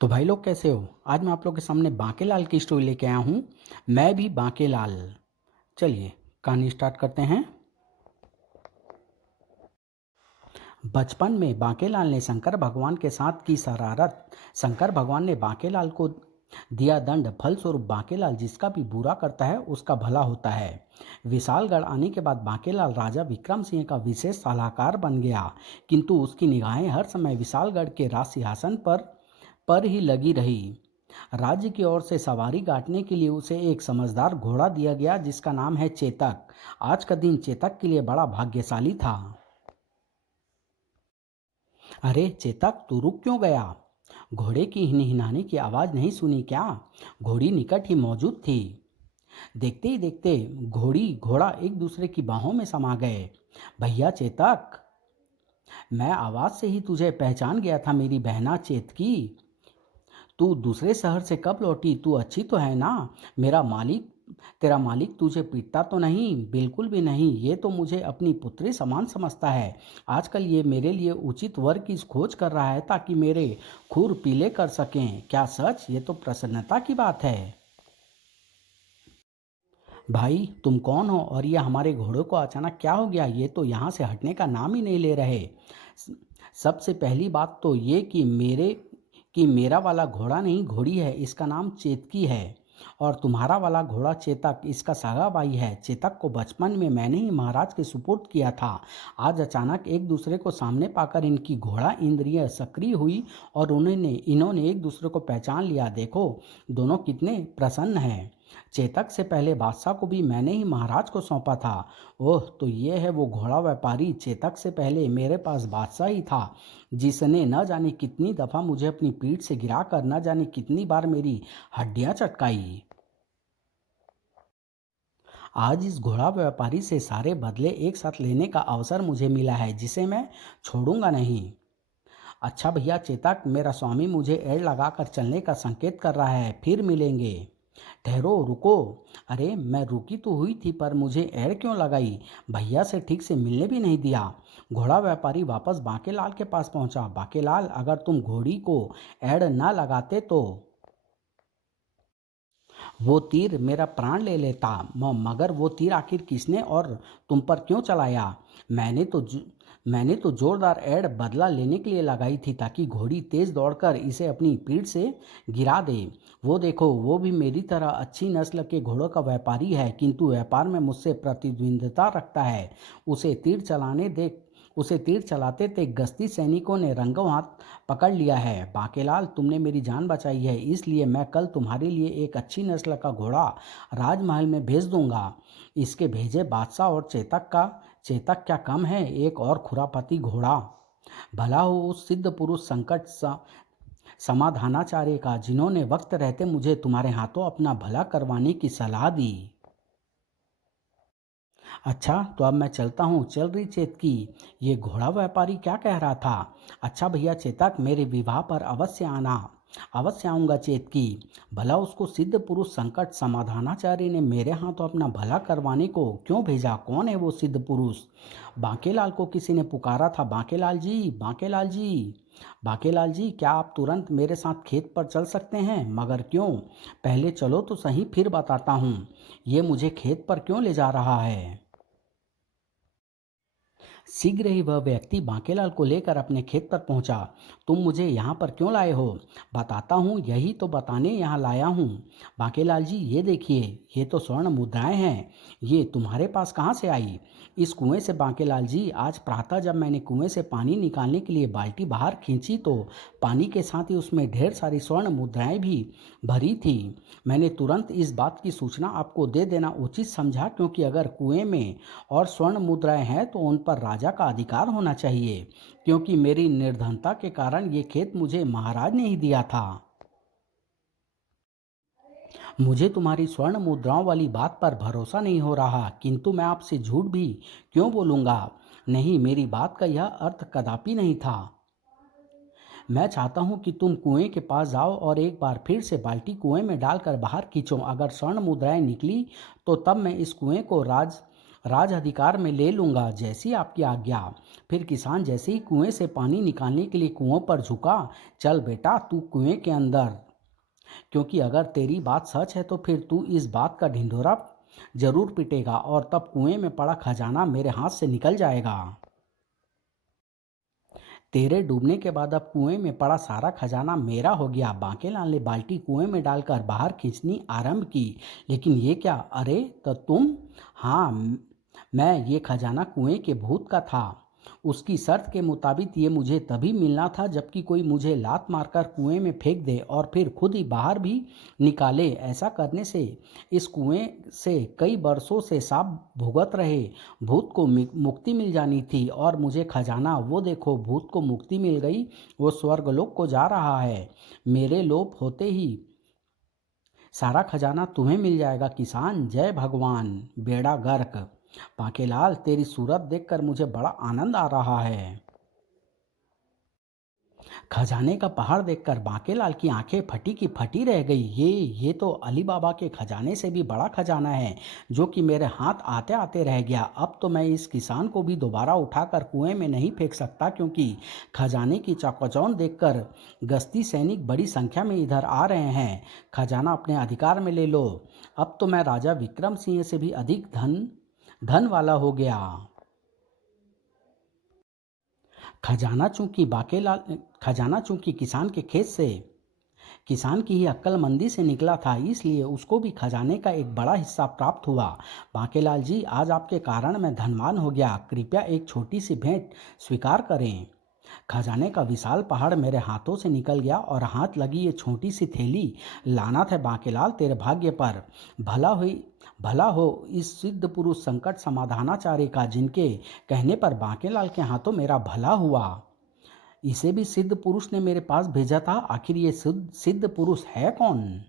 तो भाई लोग कैसे हो। आज मैं आप लोग के सामने बांकेलाल की स्टोरी लेके आया हूँ। मैं भी बांकेलाल। चलिए कहानी स्टार्ट करते हैं। बचपन में बांकेलाल ने शंकर भगवान के साथ की शरारत। शंकर भगवान ने बांकेलाल को दिया दंड। फलस्वरूप बांकेलाल जिसका भी बुरा करता है उसका भला होता है। विशालगढ़ आने के बाद बांकेलाल राजा विक्रम सिंह का विशेष सलाहकार बन गया, किंतु उसकी निगाहें हर समय विशालगढ़ के राज सिंहासन पर ही लगी रही। राज्य की ओर से सवारी काटने के लिए उसे एक समझदार घोड़ा दिया गया जिसका नाम है चेतक। आज का दिन चेतक के लिए बड़ा भाग्यशाली था। अरे चेतक, तू रुक क्यों गया? घोड़े की हिनहिनाने की आवाज नहीं सुनी क्या? घोड़ी निकट ही मौजूद थी। देखते ही देखते घोड़ा एक दूसरे की बाहों में समा गए। भैया चेतक, मैं आवाज से ही तुझे पहचान गया था मेरी बहना चेतकी। तू दूसरे शहर से कब लौटी? तू अच्छी तो है ना? तेरा मालिक तुझे पीटता तो नहीं? बिल्कुल भी नहीं, ये तो मुझे अपनी पुत्री समान समझता है। आजकल ये मेरे लिए उचित वर की खोज कर रहा है ताकि मेरे खूर पीले कर सकें। क्या सच? ये तो प्रसन्नता की बात है। भाई तुम कौन हो और ये हमारे घोड़ों को अचानक क्या हो गया? ये तो यहाँ से हटने का नाम ही नहीं ले रहे। स- सबसे पहली बात तो ये कि मेरा वाला घोड़ा नहीं घोड़ी है, इसका नाम चेतकी है। और तुम्हारा वाला घोड़ा चेतक इसका सगा भाई है। चेतक को बचपन में मैंने ही महाराज के सुपुर्द किया था। आज अचानक एक दूसरे को सामने पाकर इनकी घोड़ा इंद्रिय सक्रिय हुई और इन्होंने एक दूसरे को पहचान लिया। देखो दोनों कितने प्रसन्न हैं। चेतक से पहले बादशाह को भी मैंने ही महाराज को सौंपा था। ओह, तो ये है वो घोड़ा व्यापारी। चेतक से पहले मेरे पास बादशाह ही था, जिसने न जाने कितनी दफा मुझे अपनी पीठ से गिराकर न जाने कितनी बार मेरी हड्डियां चटकाई। आज इस घोड़ा व्यापारी से सारे बदले एक साथ लेने का अवसर मुझे मिला है, जिसे मैं छोड़ूंगा नहीं। अच्छा भैया चेतक, मेरा स्वामी मुझे एड़ लगाकर चलने का संकेत कर रहा है। फिर मिलेंगे। ठहरो, रुको। अरे मैं रुकी तो हुई थी, पर मुझे एड़ क्यों लगाई? भैया से ठीक से मिलने भी नहीं दिया। घोड़ा व्यापारी वापस बांकेलाल के पास पहुंचा। बांकेलाल, अगर तुम घोड़ी को एड़ ना लगाते तो वो तीर मेरा प्राण ले लेता। मगर वो तीर आखिर किसने और तुम पर क्यों चलाया? मैंने तो ज- मैंने तो जोरदार एड़ बदला लेने के लिए लगाई थी, ताकि घोड़ी तेज दौड़कर इसे अपनी पीठ से गिरा दे। वो देखो, वो भी मेरी तरह अच्छी नस्ल के घोड़ों का व्यापारी है, किंतु व्यापार में मुझसे प्रतिद्वंद्विता रखता है। उसे तीर चलाने देख उसे तीर चलाते देख गश्ती सैनिकों ने रंगों हाथ पकड़ लिया है। बाकेलाल, तुमने मेरी जान बचाई है, इसलिए मैं कल तुम्हारे लिए एक अच्छी नस्ल का घोड़ा राजमहल में भेज दूंगा। इसके भेजे बादशाह और चेतक क्या कम है? एक और खुरापती घोड़ा। भला हो उस सिद्ध पुरुष समाधानाचार्य का, जिन्होंने वक्त रहते मुझे तुम्हारे हाथों अपना भला करवाने की सलाह दी। अच्छा तो अब मैं चलता हूँ। चल रही चेतकी, ये घोड़ा व्यापारी क्या कह रहा था? अच्छा भैया चेतक, मेरे विवाह पर अवश्य आना। अवश्य आऊँगा चेतकी। भला उसको सिद्ध पुरुष संकट समाधानाचार्य ने मेरे हाथों अपना भला करवाने को क्यों भेजा? कौन है वो सिद्ध पुरुष? बांकेलाल को किसी ने पुकारा था। बांकेलाल जी, बांकेलाल जी। बांकेलाल जी, क्या आप तुरंत मेरे साथ खेत पर चल सकते हैं? मगर क्यों? पहले चलो तो सही, फिर बताता हूँ ये मुझे खेत पर क्यों ले जा रहा है। शीघ्र ही वह व्यक्ति बांकेलाल को लेकर अपने खेत पर पहुंचा। तुम मुझे यहाँ पर क्यों लाए हो? बताता हूँ, यही तो बताने यहाँ लाया हूँ। बांकेलाल जी, ये देखिए, ये तो स्वर्ण मुद्राएं हैं। ये तुम्हारे पास कहाँ से आई? इस कुएं से बांकेलाल जी। आज प्रातः जब मैंने कुएं से पानी निकालने के लिए बाल्टी बाहर खींची तो पानी के साथ ही उसमें ढेर सारी स्वर्ण मुद्राएं भी भरी थी। मैंने तुरंत इस बात की सूचना आपको दे देना उचित समझा, क्योंकि अगर कुएं में और स्वर्ण मुद्राएं हैं तो उन पर राजा का अधिकार होना चाहिए, क्योंकि मेरी निर्धनता के कारण ये खेत मुझे महाराज ने ही दिया था। मुझे तुम्हारी स्वर्ण मुद्राओं वाली बात पर भरोसा नहीं हो रहा, किंतु मैं आपसे झूठ भी क्यों बोलूंगा? नहीं, मेरी बात का यह अर्थ कदापि नहीं था। मैं चाहता हूं कि तुम कुएं के पास जाओ और एक बार फिर से बाल्टी कुएं में डालकर बाहर खींचो। अगर स्वर्ण मुद्राएं निकली तो तब मैं इस कुएं को राज अधिकार में ले लूँगा, जैसी आपकी आज्ञा। फिर किसान जैसे ही कुएं से पानी निकालने के लिए कुओं पर झुका, चल बेटा तू कुएं के अंदर, क्योंकि अगर तेरी बात सच है तो फिर तू इस बात का ढिंढोरा जरूर पीटेगा और तब कुएं में पड़ा खजाना मेरे हाथ से निकल जाएगा। तेरे डूबने के बाद अब कुएं में पड़ा सारा खजाना मेरा हो गया। बांकेलाल ने बाल्टी कुएं में डालकर बाहर खींचनी आरंभ की। लेकिन ये क्या, अरे तो तुम? हाँ, मैं ये खजाना कुएं के भूत का था। उसकी शर्त के मुताबिक ये मुझे तभी मिलना था जबकि कोई मुझे लात मारकर कुएं में फेंक दे और फिर खुद ही बाहर भी निकाले। ऐसा करने से इस कुएं से कई बरसों से सांप भुगत रहे भूत को मुक्ति मिल जानी थी और मुझे खजाना, वो देखो भूत को मुक्ति मिल गई, वो स्वर्गलोक को जा रहा है। मेरे लोप होते ही सारा खजाना तुम्हें मिल जाएगा किसान। जय भगवान। बेड़ा गर्क। बांकेलाल, तेरी सूरत देखकर मुझे बड़ा आनंद आ रहा है। खजाने का पहाड़ देखकर बांकेलाल की आंखें फटी की फटी रह गई। ये तो अली बाबा के खजाने से भी बड़ा खजाना है जो कि मेरे हाथ आते आते रह गया। अब तो मैं इस किसान को भी दोबारा उठाकर कुएं में नहीं फेंक सकता, क्योंकि खजाने की चकाचौंध देखकर गश्ती सैनिक बड़ी संख्या में इधर आ रहे हैं। खजाना अपने अधिकार में ले लो। अब तो मैं राजा विक्रम सिंह से भी अधिक धन वाला हो गया। खजाना चूंकि किसान की ही अक्लमंदी से निकला था, इसलिए उसको भी खजाने का एक बड़ा हिस्सा प्राप्त हुआ। बांकेलाल जी, आज आपके कारण मैं धनवान हो गया। कृपया एक छोटी सी भेंट स्वीकार करें। खजाने का विशाल पहाड़ मेरे हाथों से निकल गया और हाथ लगी ये छोटी सी थैली। लानत है बांकेलाल तेरे भाग्य पर। भला हो इस सिद्ध पुरुष संकट समाधानाचार्य का, जिनके कहने पर बांकेलाल के हाथों मेरा भला हुआ। इसे भी सिद्ध पुरुष ने मेरे पास भेजा था। आखिर ये सिद्ध पुरुष है कौन?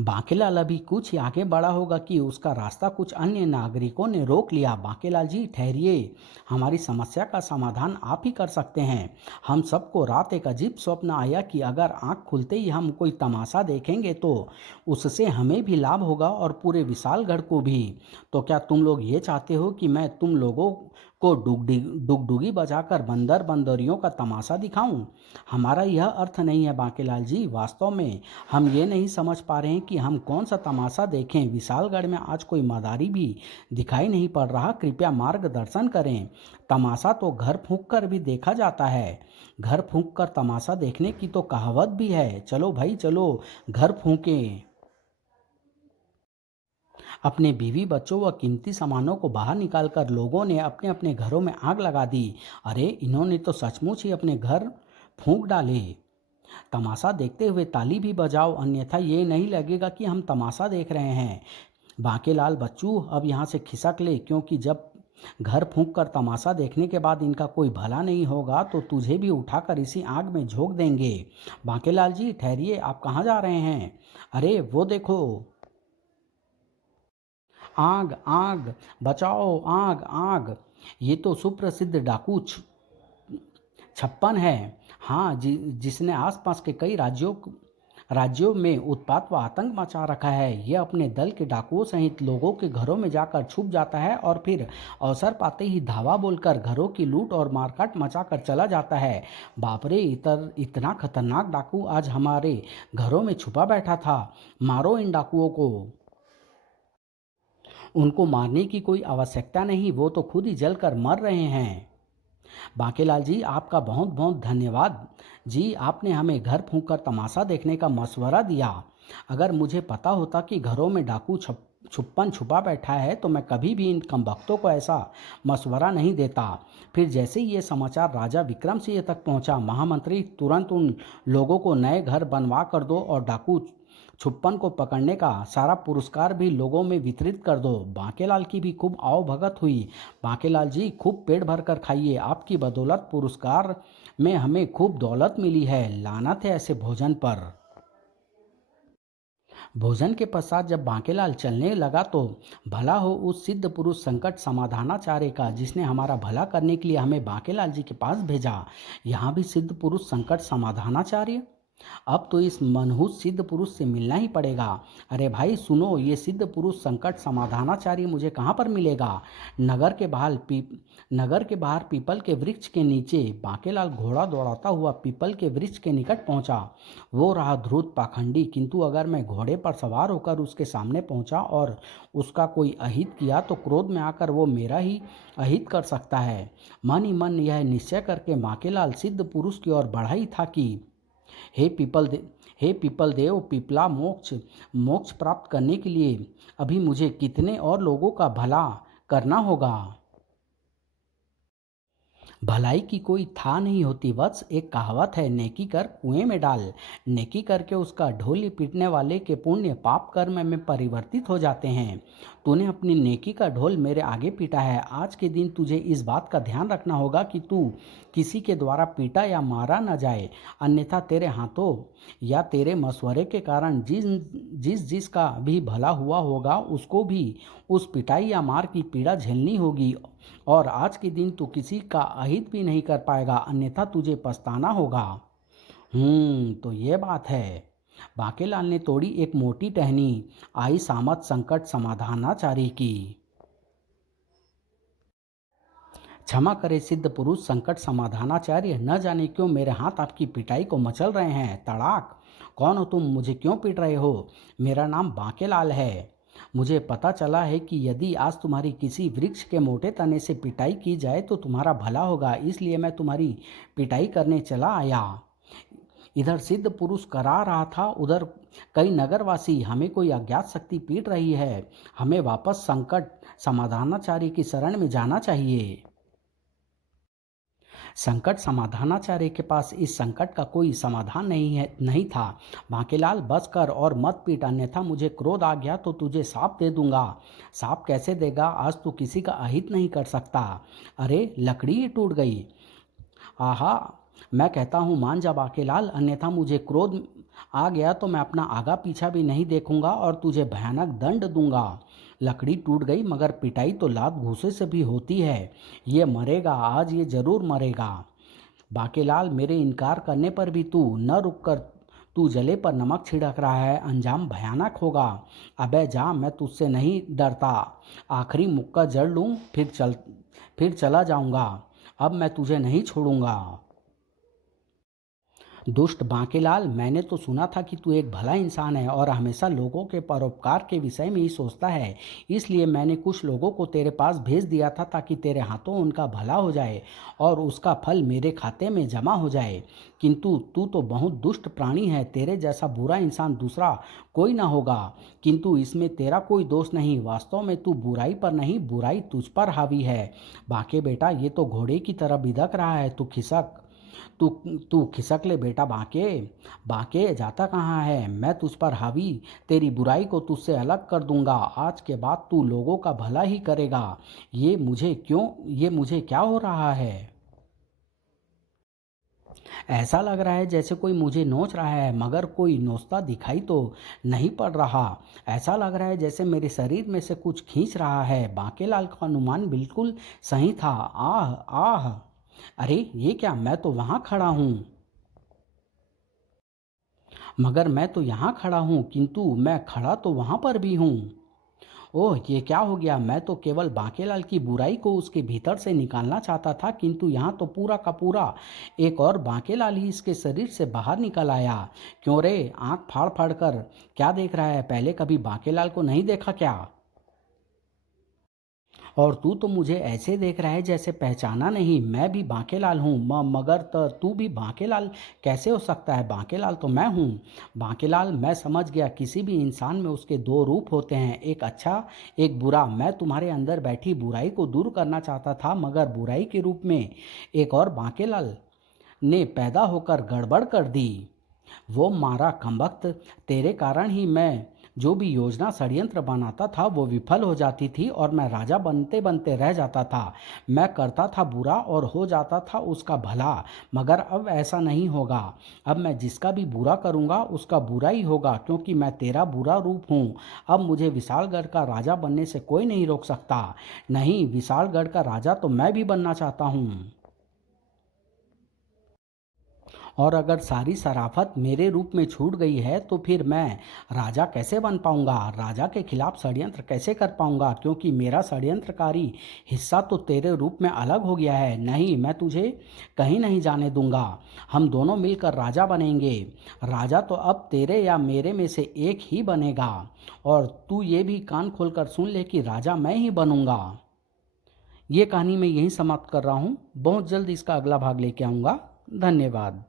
बांकेलाल अभी कुछ ही आगे बढ़ा होगा कि उसका रास्ता कुछ अन्य नागरिकों ने रोक लिया। बांकेलाल जी ठहरिए, हमारी समस्या का समाधान आप ही कर सकते हैं। हम सबको रात एक अजीब स्वप्न आया कि अगर आंख खुलते ही हम कोई तमाशा देखेंगे तो उससे हमें भी लाभ होगा और पूरे विशालगढ़ को भी। तो क्या तुम लोग ये चाहते हो कि मैं तुम लोगों को डुगडुगी बजाकर बंदर बंदरियों का तमाशा दिखाऊं? हमारा यह अर्थ नहीं है बांकेलाल जी। वास्तव में हम ये नहीं समझ पा रहे हैं कि हम कौन सा तमाशा देखें। विशालगढ़ में आज कोई मदारी भी दिखाई नहीं पड़ रहा। कृपया मार्गदर्शन करें। तमाशा तो घर फूंक कर भी देखा जाता है। घर फूंक कर तमाशा देखने की तो कहावत भी है। चलो भाई चलो, घर फूंकें। अपने बीवी बच्चों व कीमती सामानों को बाहर निकालकर लोगों ने अपने अपने घरों में आग लगा दी। अरे, इन्होंने तो सचमुच ही अपने घर फूंक डाले। तमाशा देखते हुए ताली भी बजाओ, अन्यथा ये नहीं लगेगा कि हम तमाशा देख रहे हैं। बांकेलाल बच्चू, अब यहाँ से खिसक ले, क्योंकि जब घर फूंक कर तमाशा देखने के बाद इनका कोई भला नहीं होगा तो तुझे भी उठाकर इसी आग में झोंक देंगे। बांकेलाल जी ठहरिए, आप कहाँ जा रहे हैं? अरे वो देखो, आग आग, बचाओ आग आग। ये तो सुप्रसिद्ध डाकू छप्पन है। हाँ, जिसने आसपास के कई राज्यों में उत्पात व आतंक मचा रखा है। यह अपने दल के डाकुओं सहित लोगों के घरों में जाकर छुप जाता है और फिर अवसर पाते ही धावा बोलकर घरों की लूट और मारकाट मचाकर चला जाता है। बाप रे, इतना खतरनाक डाकू आज हमारे घरों में छुपा बैठा था। मारो इन डाकुओं को। उनको मारने की कोई आवश्यकता नहीं, वो तो खुद ही जलकर मर रहे हैं। बांकेलाल जी, आपका बहुत बहुत धन्यवाद जी। आपने हमें घर फूंक कर तमाशा देखने का मशवरा दिया। अगर मुझे पता होता कि घरों में डाकू छुपन छुपा बैठा है तो मैं कभी भी इन कमबख्तों को ऐसा मशवरा नहीं देता। फिर जैसे ही ये समाचार राजा विक्रम सिंह तक पहुंचा, महामंत्री तुरंत उन लोगों को नए घर बनवा कर दो और डाकू छुप्पन को पकड़ने का सारा पुरस्कार भी लोगों में वितरित कर दो। बांकेलाल की भी खूब आवभगत हुई। बांकेलाल जी, खूब पेट भर कर खाइए। आपकी बदौलत पुरस्कार में हमें खूब दौलत मिली है। लानत है ऐसे भोजन पर। भोजन के पश्चात जब बांकेलाल चलने लगा तो भला हो उस सिद्ध पुरुष संकट समाधानाचार्य का, जिसने हमारा भला करने के लिए हमें बांकेलाल जी के पास भेजा। यहाँ भी सिद्ध पुरुष संकट समाधानाचार्य। अब तो इस मनहूस सिद्ध पुरुष से मिलना ही पड़ेगा। अरे भाई सुनो, ये सिद्ध पुरुष संकट समाधानाचार्य मुझे कहाँ पर मिलेगा? नगर के बाहर नगर के बाहर पीपल के वृक्ष के नीचे बांकेलाल घोड़ा दौड़ाता हुआ पीपल के वृक्ष के निकट पहुंचा। वो रहा धूर्त पाखंडी, किंतु अगर मैं घोड़े पर सवार होकर उसके सामने पहुंचा और उसका कोई अहित किया तो क्रोध में आकर वो मेरा ही अहित कर सकता है। मन ही मन यह निश्चय करके बांकेलाल सिद्ध पुरुष की ओर बढ़ा ही था कि हे पीपल दे हे पीपल देव, पीपला मोक्ष मोक्ष प्राप्त करने के लिए अभी मुझे कितने और लोगों का भला करना होगा। भलाई की कोई था नहीं होती वत्स। एक कहावत है, नेकी कर कुएं में डाल। नेकी करके उसका ढोली पीटने वाले के पुण्य पाप कर्म में परिवर्तित हो जाते हैं। तूने अपनी नेकी का ढोल मेरे आगे पीटा है। आज के दिन तुझे इस बात का ध्यान रखना होगा कि तू किसी के द्वारा पीटा या मारा न जाए, अन्यथा तेरे हाथों या तेरे मशवरे के कारण जिस जिस जिसका भी भला हुआ होगा उसको भी उस पिटाई या मार की पीड़ा झेलनी होगी। और आज के दिन तू किसी का अहित भी नहीं कर पाएगा, अन्यथा तुझे पछताना होगा। तो ये बात है। बांकेलाल ने तोड़ी एक मोटी टहनी। आई सामत संकट समाधानाचारी की। क्षमा करे सिद्ध पुरुष संकट समाधानाचार्य, न जाने क्यों मेरे हाथ आपकी पिटाई को मचल रहे हैं। तड़ाक! कौन हो तुम? मुझे क्यों पीट रहे हो? मेरा नाम बांकेलाल है। मुझे पता चला है कि यदि आज तुम्हारी किसी वृक्ष के मोटे तने से पिटाई की जाए तो तुम्हारा भला होगा, इसलिए मैं तुम्हारी पिटाई करने चला आया। इधर सिद्ध पुरुष करा रहा था, उधर कई नगरवासी हमें कोई अज्ञात शक्ति पीट रही है। हमें वापस संकट समाधानाचार्य की शरण में जाना चाहिए। संकट समाधानाचार्य के पास इस संकट का कोई समाधान नहीं था। बांकेलाल बस कर और मत पीट, अन्यथा मुझे क्रोध आ गया तो तुझे साप दे दूंगा। साप कैसे देगा? आज तू किसी का अहित नहीं कर सकता। अरे लकड़ी ही टूट गई। आहा, मैं कहता हूँ मान जा बांकेलाल, अन्यथा मुझे क्रोध आ गया तो मैं अपना आगा पीछा भी नहीं देखूंगा और तुझे भयानक दंड दूंगा। लकड़ी टूट गई मगर पिटाई तो लात घूंसे से भी होती है। ये मरेगा आज, ये जरूर मरेगा। बांकेलाल, मेरे इनकार करने पर भी तू न रुक कर तू जले पर नमक छिड़क रहा है। अंजाम भयानक होगा। अबे जा, मैं तुझसे नहीं डरता। आखिरी मुक्का जड़ लूँ फिर चला जाऊंगा। अब मैं तुझे नहीं छोड़ूंगा। दुष्ट बांकेलाल, मैंने तो सुना था कि तू एक भला इंसान है और हमेशा लोगों के परोपकार के विषय में ही सोचता है। इसलिए मैंने कुछ लोगों को तेरे पास भेज दिया था ताकि तेरे हाथों उनका भला हो जाए और उसका फल मेरे खाते में जमा हो जाए। किंतु तू तो बहुत दुष्ट प्राणी है। तेरे जैसा बुरा इंसान दूसरा कोई ना होगा। किंतु इसमें तेरा कोई दोष नहीं। वास्तव में तू बुराई पर नहीं, बुराई तुझ पर हावी है। बांके बेटा, ये तो घोड़े की तरह बिदक रहा है। तू खिसक तू तू खिसक ले बेटा। बांके बांके, जाता कहाँ है? मैं तुझ पर हावी तेरी बुराई को तुझसे अलग कर दूंगा। आज के बाद तू लोगों का भला ही करेगा। ये मुझे क्या हो रहा है? ऐसा लग रहा है जैसे कोई मुझे नोच रहा है, मगर कोई नोचता दिखाई तो नहीं पड़ रहा। ऐसा लग रहा है जैसे मेरे शरीर में से कुछ खींच रहा है। बांकेलाल का अनुमान बिल्कुल सही था। आह आह! अरे ये क्या? मैं तो वहाँ खड़ा हूँ। मगर मैं तो यहाँ खड़ा हूँ, किंतु मैं खड़ा तो वहाँ पर भी हूँ। ओह, ये क्या हो गया? मैं तो केवल बांकेलाल की बुराई को उसके भीतर से निकालना चाहता था, किंतु यहाँ तो पूरा का पूरा एक और बांकेलाल ही इसके शरीर से बाहर निकल आया। क्यों रे, आंख फाड़ फाड़ कर क्या देख रहा है? पहले कभी बांकेलाल को नहीं देखा क्या? और तू तो मुझे ऐसे देख रहा है जैसे पहचाना नहीं। मैं भी बांकेलाल हूँ। मगर तू भी बांकेलाल कैसे हो सकता है? बांकेलाल तो मैं हूँ। बांकेलाल, मैं समझ गया, किसी भी इंसान में उसके दो रूप होते हैं, एक अच्छा एक बुरा। मैं तुम्हारे अंदर बैठी बुराई को दूर करना चाहता था, मगर बुराई के रूप में एक और बांकेलाल ने पैदा होकर गड़बड़ कर दी। वो मारा कमबख्त, तेरे कारण ही मैं जो भी योजना षड्यंत्र बनाता था वो विफल हो जाती थी और मैं राजा बनते बनते रह जाता था। मैं करता था बुरा और हो जाता था उसका भला। मगर अब ऐसा नहीं होगा। अब मैं जिसका भी बुरा करूँगा उसका बुरा ही होगा, क्योंकि मैं तेरा बुरा रूप हूँ। अब मुझे विशालगढ़ का राजा बनने से कोई नहीं रोक सकता। नहीं, विशालगढ़ का राजा तो मैं भी बनना चाहता हूँ। और अगर सारी शराफत मेरे रूप में छूट गई है तो फिर मैं राजा कैसे बन पाऊंगा, राजा के खिलाफ षड्यंत्र कैसे कर पाऊंगा, क्योंकि मेरा षड्यंत्रकारी हिस्सा तो तेरे रूप में अलग हो गया है। नहीं, मैं तुझे कहीं नहीं जाने दूंगा। हम दोनों मिलकर राजा बनेंगे। राजा तो अब तेरे या मेरे में से एक ही बनेगा। और तू ये भी कान खोलकर सुन ले कि राजा मैं ही बनूंगा। ये कहानी मैं यहीं समाप्त कर रहा हूँ। बहुत जल्द इसका अगला भाग लेके आऊँगा। धन्यवाद।